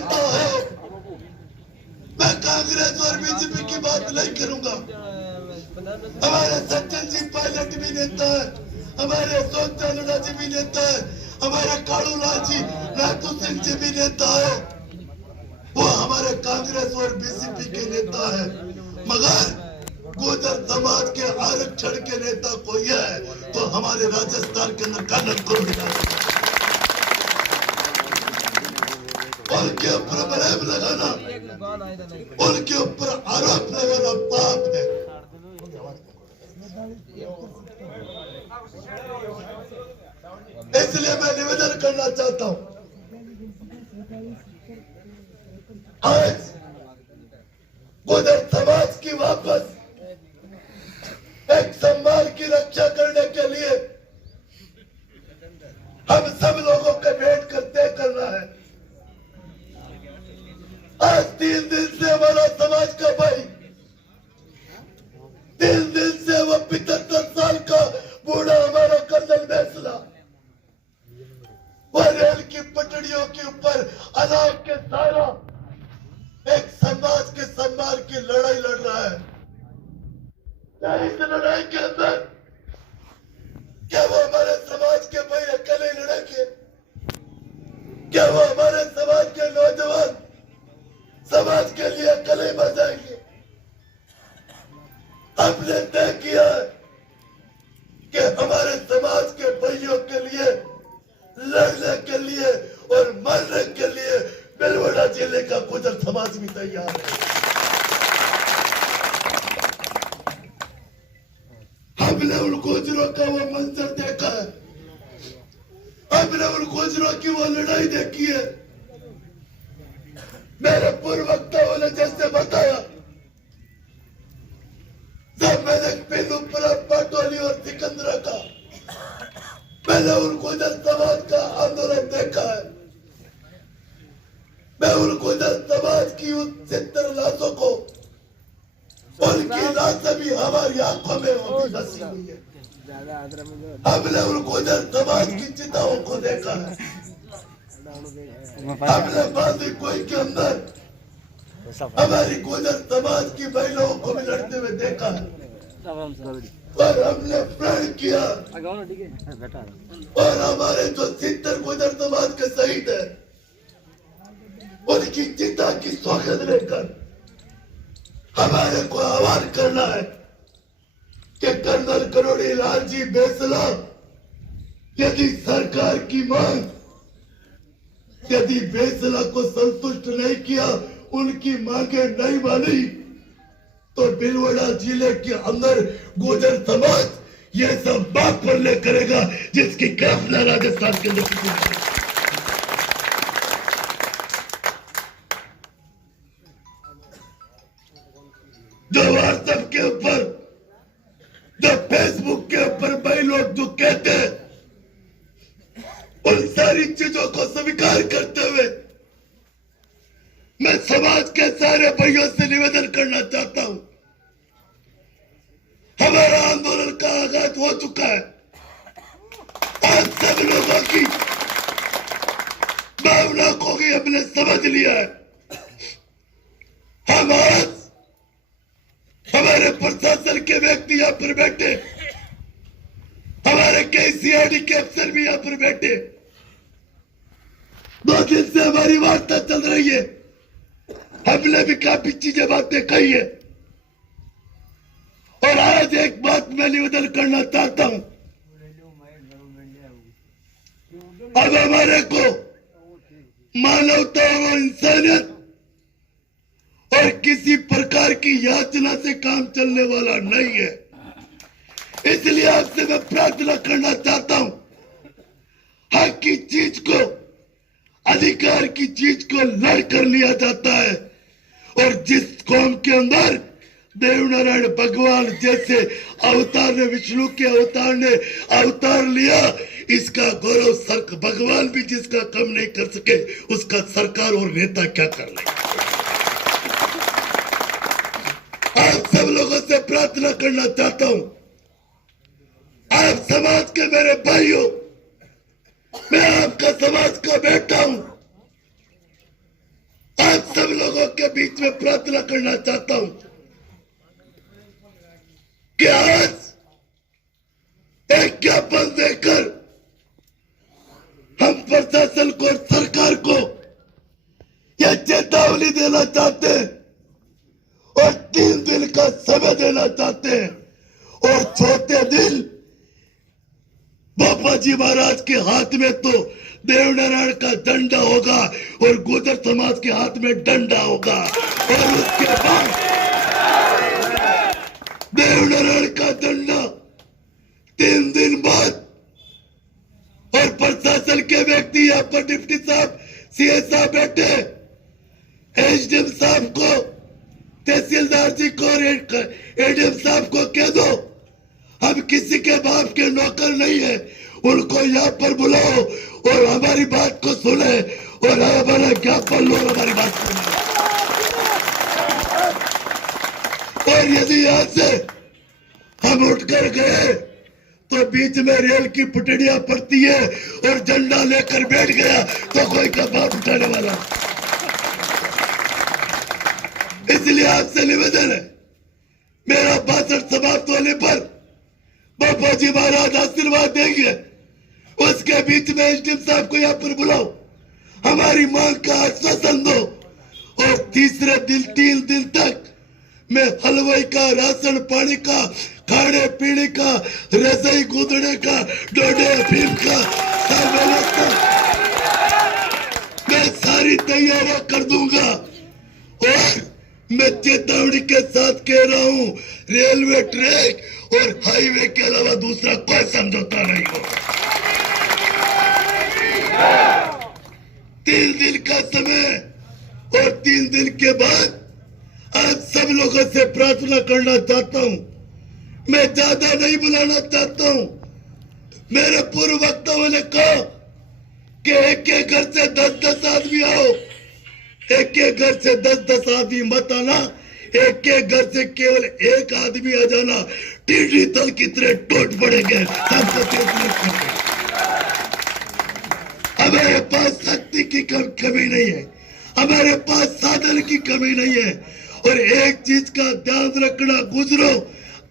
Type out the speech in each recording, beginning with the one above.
नेता है। मैं कांग्रेस और बीजेपी की बात नहीं करूंगा। हमारे सचिन जी पायलट भी नेता है, हमारे सोनचानुडा जी भी नेता है, हमारे कालूलाल जी नाथू सिंह जी भी नेता है। वो हमारे कांग्रेस और बीजेपी के नेता है। मगर गुर्जर समाज के आरक्षण के नेता कोई है तो हमारे राजस्थान के अंदर कर्नल को उनके ऊपर बलैम लगाना, उनके ऊपर आरोप लगाना पाप है। इसलिए मैं निवेदन करना चाहता हूं, आज गुर्जर समाज की वापस एक सम्मान की रक्षा करने के लिए हम सब लोगों के भेंट कर तय करना है। आज 3 दिन से हमारा समाज का भाई, 3 दिन से वो 75 साल का बूढ़ा हमारा कर्नल बैसला वो रेल की पटड़ियों के ऊपर अनाज के सारा एक समाज के सम्मान की लड़ाई लड़ रहा है। इस लड़ाई के अंदर क्या वो हमारे समाज के भाई अकेले लड़ेंगे? क्या वो हमारे समाज के नौजवान समाज के लिए अकेले मर जाएंगे? हमने तय किया है कि हमारे समाज के भाइयों के लिए लड़ने के लिए और मरने के लिए भीलवाड़ा जिले का गुर्जर समाज भी तैयार है। हमने उन गुर्जरों का वो मंजर देखा है, हमने उन गुर्जरों की वो लड़ाई देखी है। मेरे पूर्व वक्ताओं ने जैसे बताया, जब मैंने पेलूपुरा, पाटोली और सिकंदरा का मैंने उन गुर्जर समाज का आंदोलन देखा है। मैं उन गुर्जर समाज की उन 70 लाशों को, उनकी लाशें भी हमारी आंखों में बसी हुई है। हमने उन गुर्जर समाज की चिताओं को देखा है। हमने बांदी कोई के अंदर हमारी गुर्जर समाज की महिलाओं को भी लड़ते हुए देखा है और हमने प्रण किया। और हमारे जो 70 गुर्जर समाज के शहीद है उनकी चिता की स्वागत लेकर हमारे को आह्वान करना है कि कर्नल करोड़ी लाल जी बैसला, यदि सरकार की मांग, यदि बैसला को संतुष्ट नहीं किया, उनकी मांगे नहीं मानी, तो भीलवाड़ा जिले के अंदर गुर्जर समाज ये सब बात पर ले करेगा जिसकी काफिला राजस्थान के अंदर। जो व्हाट्सएप के ऊपर, जो फेसबुक के ऊपर भाई लोग जो कहते हैं, उन सारी चीजों को स्वीकार करते हुए मैं समाज के सारे भाइयों से निवेदन करना चाहता हूं, हमारा आंदोलन का आगाज हो चुका है। आज सब लोगों की भावना को भी हमने समझ लिया है। हम आज हमारे प्रशासन के व्यक्ति यहाँ पर बैठे, हमारे कई सीआईडी के अफसर भी यहाँ पर बैठे, 2 दिन से हमारी वार्ता चल रही है। हमने भी काफी चीजें बातें कही है और आज एक बात मैं निवेदन करना चाहता हूं, अब हमारे को मानवता और इंसानियत और किसी प्रकार की याचना से काम चलने वाला नहीं है। इसलिए आपसे मैं प्रार्थना करना चाहता हूं, हक की चीज को, अधिकार की चीज को लड़ कर लिया जाता है और जिस कौम के अंदर देवनारायण भगवान जैसे अवतार ने, विष्णु के अवतार ने अवतार लिया, इसका गौरव सर भगवान भी जिसका कम नहीं कर सके, उसका सरकार और नेता क्या कर ले। आप सब लोगों से प्रार्थना करना चाहता हूं, आप समाज के मेरे भाइयों, मैं आपका समाज का बेटा हूं। लोगों के बीच में प्रार्थना करना चाहता हूं कि आज एक ज्ञापन देकर हम प्रशासन को और सरकार को यह चेतावनी देना चाहते हैं और 3 दिन का समय देना चाहते हैं और चौथे दिन बाबा जी महाराज के हाथ में तो देवनारायण का डंडा होगा और गुर्जर समाज के हाथ में डंडा होगा और उसके बाद देवनारायण का डंडा 3 दिन बाद और प्रशासन के व्यक्ति यहाँ पर डिप्टी साहब सीए साहब बैठे एसडीएम साहब को तहसीलदार जी को और एडीएम साहब को कह दो हम किसी के बाप के नौकर नहीं है उनको यहाँ पर बुलाओ और हमारी बात को सुने और हमारा ज्ञापन लो हमारी बात सुने और यदि यहाँ से हम उठकर गए तो बीच में रेल की पटड़ियां पड़ती है और झंडा लेकर बैठ गया तो कोई का बाप उठाने वाला इसलिए आपसे निवेदन है मेरा भाषण समाप्त होने पर बाबा जी महाराज आशीर्वाद देंगे उसके बीच में एसडीएम साहब को यहाँ पर बुलाओ हमारी मांग का आश्वासन दो और तीसरे दिन 3 दिन तक मैं हलवाई का राशन पानी का खाने पीने का रसोई कूदने का डोडे अफीम का सब व्यवस्था मैं सारी तैयारियां कर दूंगा और मैं चेतावनी के साथ कह रहा हूं रेलवे ट्रैक और हाईवे के अलावा दूसरा कोई समझौता नहीं हो 3 दिन का समय और 3 दिन के बाद आज सब लोगों से प्रार्थना करना चाहता हूं मैं ज्यादा नहीं बुलाना चाहता हूं मेरे पूर्व वक्ताओं ने कहा कि एक घर से 10-10 आदमी आओ एक घर से 10-10 आदमी मत आना एक घर से केवल एक आदमी आ जाना टिड्डी दल की तरह टूट पड़ेंगे हमारे पास शक्ति की कमी नहीं है हमारे पास साधन की कमी नहीं है और एक चीज का ध्यान रखना गुजरो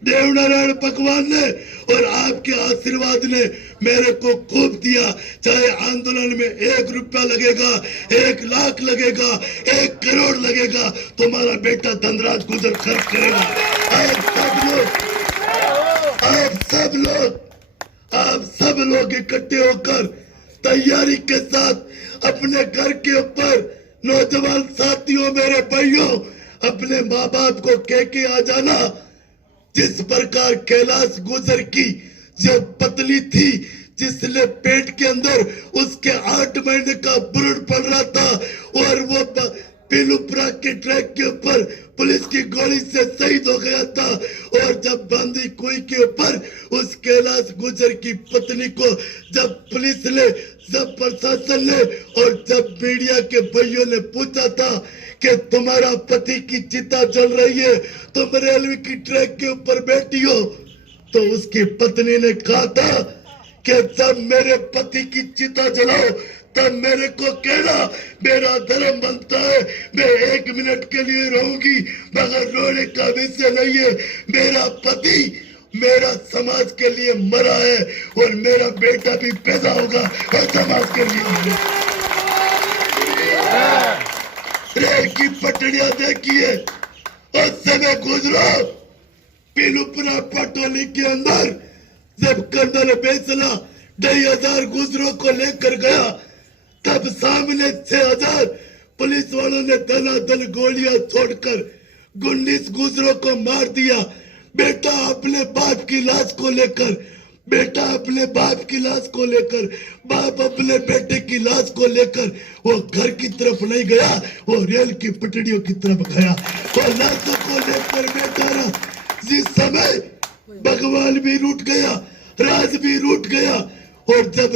देवनारायण भगवान ने और आपके आशीर्वाद ने मेरे को खूब दिया चाहे आंदोलन में 1 रुपया लगेगा 1 लाख लगेगा 1 करोड़ लगेगा तुम्हारा बेटा धनराज गुजर खर्च करेगा आप सब लोग इकट्ठे होकर तैयारी के साथ अपने घर के ऊपर नौजवान साथियों मेरे भाइयों अपने माँ बाप को कह के आ जाना जिस प्रकार कैलाश गुजर की जो पतली थी जिसने पेट के अंदर उसके 8 महीने का भ्रूण पड़ रहा था और वो पीलूपुरा के ट्रैक के ऊपर पुलिस की गोली से शहीद हो गया था और जब बांदी कुई के ऊपर उस कैलाश गुजर की पत्नी को जब पुलिस ने जब प्रशासन ने और जब मीडिया के भाइयों ने पूछा था कि तुम्हारा पति की चिता जल रही है तुम रेलवे की ट्रैक के ऊपर बैठी हो तो उसकी पत्नी ने कहा था कि जब मेरे पति की चिता जलाओ तब मेरे को कहना मेरा धर्म बनता है मैं 1 मिनट के लिए रहूंगी मगर रोने का विषय नहीं है मेरा पति मेरा समाज के लिए मरा है और मेरा बेटा भी पैदा होगा और समाज के लिए रेल की पटड़ियां देखिए और समय गुजरो पीलूपुरा पटोली के अंदर जब कर्नल बैसला 2500 गुजरों को लेकर गया तब सामने 6000 पुलिस वालों ने दनादन गोलियां छोड़कर 19 गुजरों को मार दिया बेटा अपने बाप की लाश को लेकर बेटा अपने बाप की लाश को लेकर बाप अपने बेटे की लाश को लेकर वो घर की तरफ नहीं गया वो रेल की पटड़ियों की तरफ गया वो लाशों को लेकर बैठा रहा जिस समय भगवान भी रूठ गया राज भी रूठ गया और जब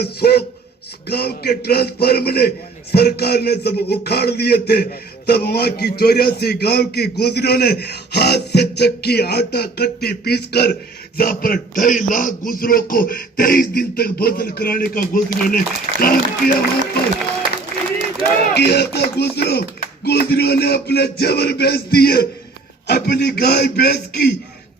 गांव के ट्रांसफार्मर ने सरकार ने सब उखाड़ दिए थे तब वहां की 84 गांव की गुजरियों ने हाथ से चक्की आटा कट्टी पीसकर जहाँ पर 2.5 लाख गुजरों को 23 दिन तक भोजन कराने का गुजरियों ने काम किया वहां पर किया था गुजरों गुजरों ने अपने जेवर बेच दिए, अपनी गाय भैंस की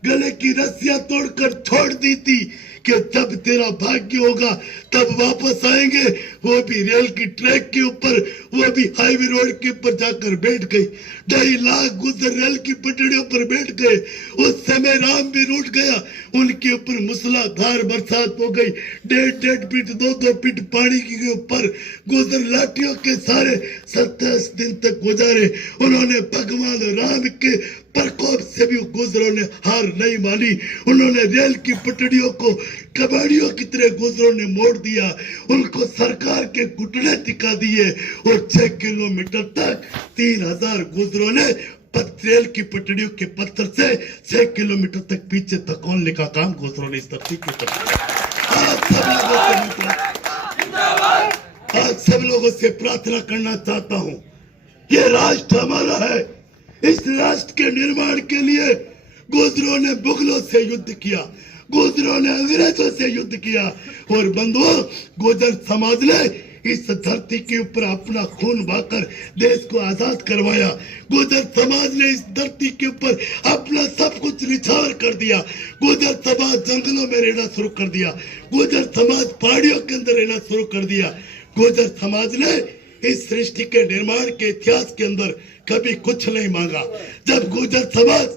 गले की रस्सियां तोड़कर छोड़ दी थी कि जब तेरा भाग्य होगा तब वापस आएंगे। वो भी रेल की ट्रैक के ऊपर, वो भी हाईवे रोड के ऊपर जाकर बैठ गई। 2.5 लाख गुजर रेल की पटड़ियों पर बैठ गए। उस समय राम भी रूठ गया, उनके ऊपर मूसलाधार बरसात हो गई। 1.5 फीट 2 फीट पानी के ऊपर गुजर लाठियों के सारे 27 दिन तक गुजारे। उन्होंने भगवान राम के प्रकोप से भी गुजरों ने हार नहीं मानी। उन्होंने रेल की पटड़ियों को कबाड़ियों की तरह गुजरों ने मोड़ दिया, उनको सरकार के घुटने टिका दिए और 6 किलोमीटर तक 3000 गुजरों ने रेल की पटड़ियों के पत्थर से 6 किलोमीटर तक पीछे धकेलने का काम गुजरों ने इस धरती के ऊपर आज सब लोगों से प्रार्थना करना चाहता हूं, ये राष्ट्र हमारा है। इस राष्ट्र के निर्माण के लिए गुजरों ने मुगलों से युद्ध किया, गुजरों ने अंग्रेजों से युद्ध किया और बंधुओं गुजर समाज ने इस धरती के ऊपर अपना खून बहाकर देश को आजाद करवाया। गुजर समाज ने इस धरती के ऊपर अपना सब कुछ निछावर कर दिया। गुजर समाज जंगलों में रहना शुरू कर दिया, गुजर समाज पहाड़ियों के अंदर रहना शुरू कर दिया। गुजर समाज ने इस सृष्टि के निर्माण के इतिहास के अंदर कभी कुछ नहीं मांगा। जब गुजर समाज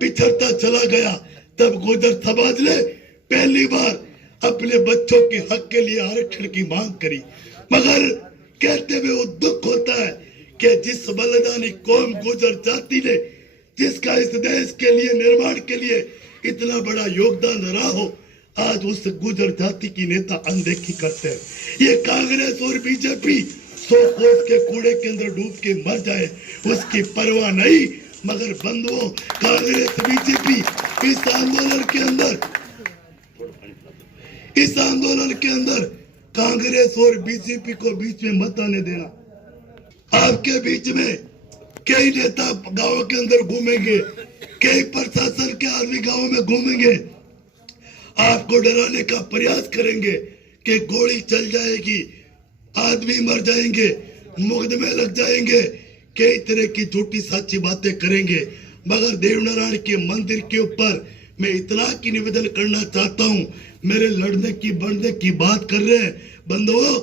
पिछड़ता चला गया तब गुजर समाज ने पहली बार अपने बच्चों के हक के लिए आरक्षण की मांग करी, मगर कहते हुए वो दुख होता है कि जिस बलिदानी कौम गुजर जाति ने, जिसका इस देश के लिए निर्माण के लिए इतना बड़ा योगदान रहा हो, आज उस गुजर जाति की नेता अनदेखी करते हैं। ये कांग्रेस और बीजेपी 100 कोस के कूड़े के अंदर डूब के मर जाए उसकी परवाह नहीं, मगर बंधुओं कांग्रेस बीजेपी इस आंदोलन के अंदर कांग्रेस और बीजेपी को बीच में मत आने देना। आपके बीच में कई नेता गांव के अंदर घूमेंगे, कई प्रशासन के आदमी गांव में घूमेंगे, आपको डराने का प्रयास करेंगे कि गोली चल जाएगी, आदमी मर जाएंगे, मुकदमे लग जाएंगे, कई तरह की झूठी सच्ची बातें करेंगे। मगर देवनारायण के मंदिर के ऊपर मैं इतना की निवेदन करना चाहता हूं, मेरे लड़ने की बढ़ने की बात कर रहे हैं बंधुओं,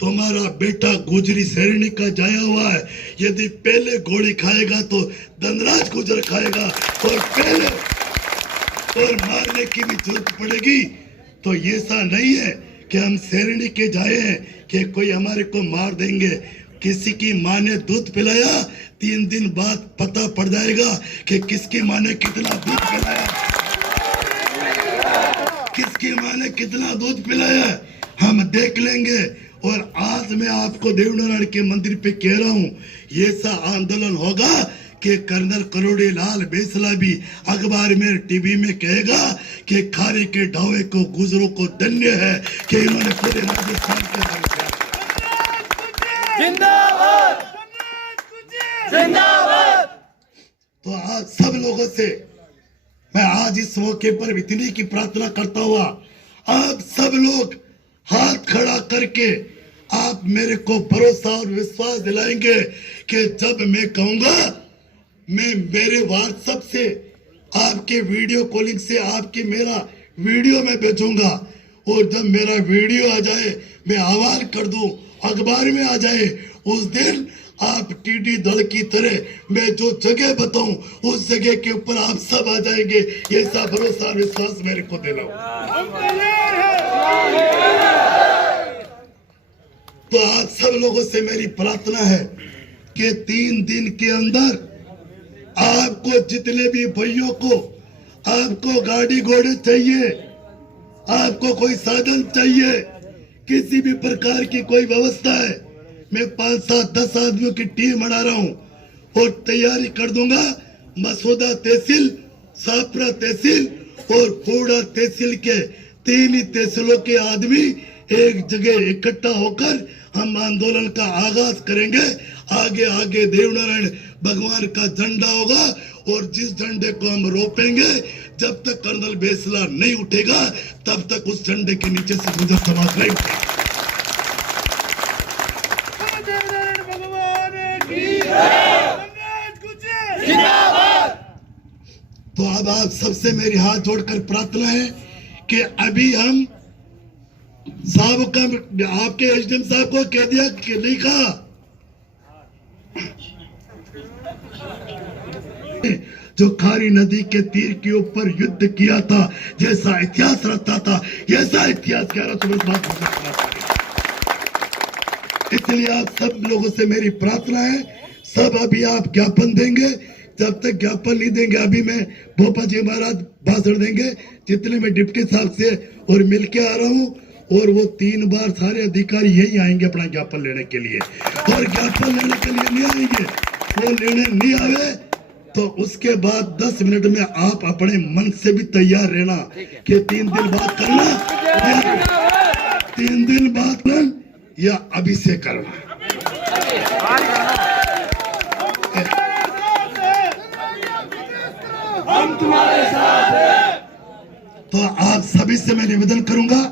तुम्हारा बेटा गुजरी श्रेणी का जाया हुआ है। यदि पहले गोली खाएगा तो धनराज गुजर खाएगा, और मारने की भी जरूरत पड़ेगी तो ये ऐसा नहीं है कि हम श्रेणी के जाए हैं कि कोई हमारे को मार देंगे। किसी की माँ ने दूध पिलाया, 3 दिन बाद पता पड़ जाएगा कि किसकी माँ ने कितना दूध पिलाया, किसकी माँ ने कितना दूध पिलाया, हम देख लेंगे। और आज मैं आपको देवनारायण के मंदिर पे कह रहा हूँ, ये सा आंदोलन होगा कि कर्नल करोड़ी लाल बेसला भी अखबार में टीवी में कहेगा कि खारी के ढावे को गुजरों को धन्य है कि इन्होंने पूरे राजस्थान के अंदर जिंदाबाद जिंदाबाद। तो आज सब लोगों से मैं आज इस मौके पर इतनी की प्रार्थना करता हुआ, आप सब लोग हाथ खड़ा करके आप मेरे को भरोसा और विश्वास दिलाएंगे कि जब मैं कहूंगा, मैं मेरे व्हाट्सएप से आपके वीडियो कॉलिंग से आपकी मेरा वीडियो में भेजूंगा, और जब मेरा वीडियो आ जाए मैं आह्वान कर दूं, अखबार में आ जाए, उस दिन आप टीडी दल की तरह मैं जो जगह बताऊं उस जगह के ऊपर आप सब आ जाएंगे। ये ऐसा भरोसा और विश्वास मेरे को दिलाओ। तो आप सब लोगों से मेरी प्रार्थना है कि 3 दिन के अंदर आपको जितने भी भाइयों को आपको गाड़ी घोड़े चाहिए, आपको कोई साधन चाहिए, किसी भी प्रकार की कोई व्यवस्था है, मैं 5, 7, 10 आदमियों की टीम बना रहा हूं और तैयारी कर दूंगा। मसूदा तहसील, सापरा तहसील और फूड़ा तहसील के 3 ही तहसीलों के आदमी एक जगह इकट्ठा होकर हम आंदोलन का आगाज करेंगे। आगे आगे देवनारायण भगवान का झंडा होगा और जिस झंडे को हम रोपेंगे, जब तक कर्नल बेसला नहीं उठेगा तब तक उस झंडे के नीचे से गुजर समाज नहीं उठेगा। आप सबसे मेरी हाथ जोड़कर प्रार्थना है कि अभी हम साहब का आपके एसडीएम साहब को कह दिया कि नहीं कहा जो खारी नदी के तीर के ऊपर युद्ध किया था, जैसा इतिहास रखता था, ऐसा इतिहास 1100 वर्ष बाद। इसलिए आप सब लोगों से मेरी प्रार्थना है, सब अभी आप ज्ञापन देंगे, जब तक ज्ञापन नहीं देंगे अभी मैं भोपा जी महाराज भाषण देंगे, जितने मैं डिप्टी साहब से और मिलके आ रहा हूँ, और वो 3 बार सारे अधिकारी यही आएंगे अपना ज्ञापन लेने के लिए, और ज्ञापन लेने के लिए नहीं आएंगे, वो लेने नहीं आवे तो उसके बाद 10 मिनट में आप अपने मन से भी तैयार रहना कि 3 दिन बाद करना, 3 दिन बाद करना या अभी से करना। हम तुम्हारे साथ हैं। तो आप सभी से मैं निवेदन करूंगा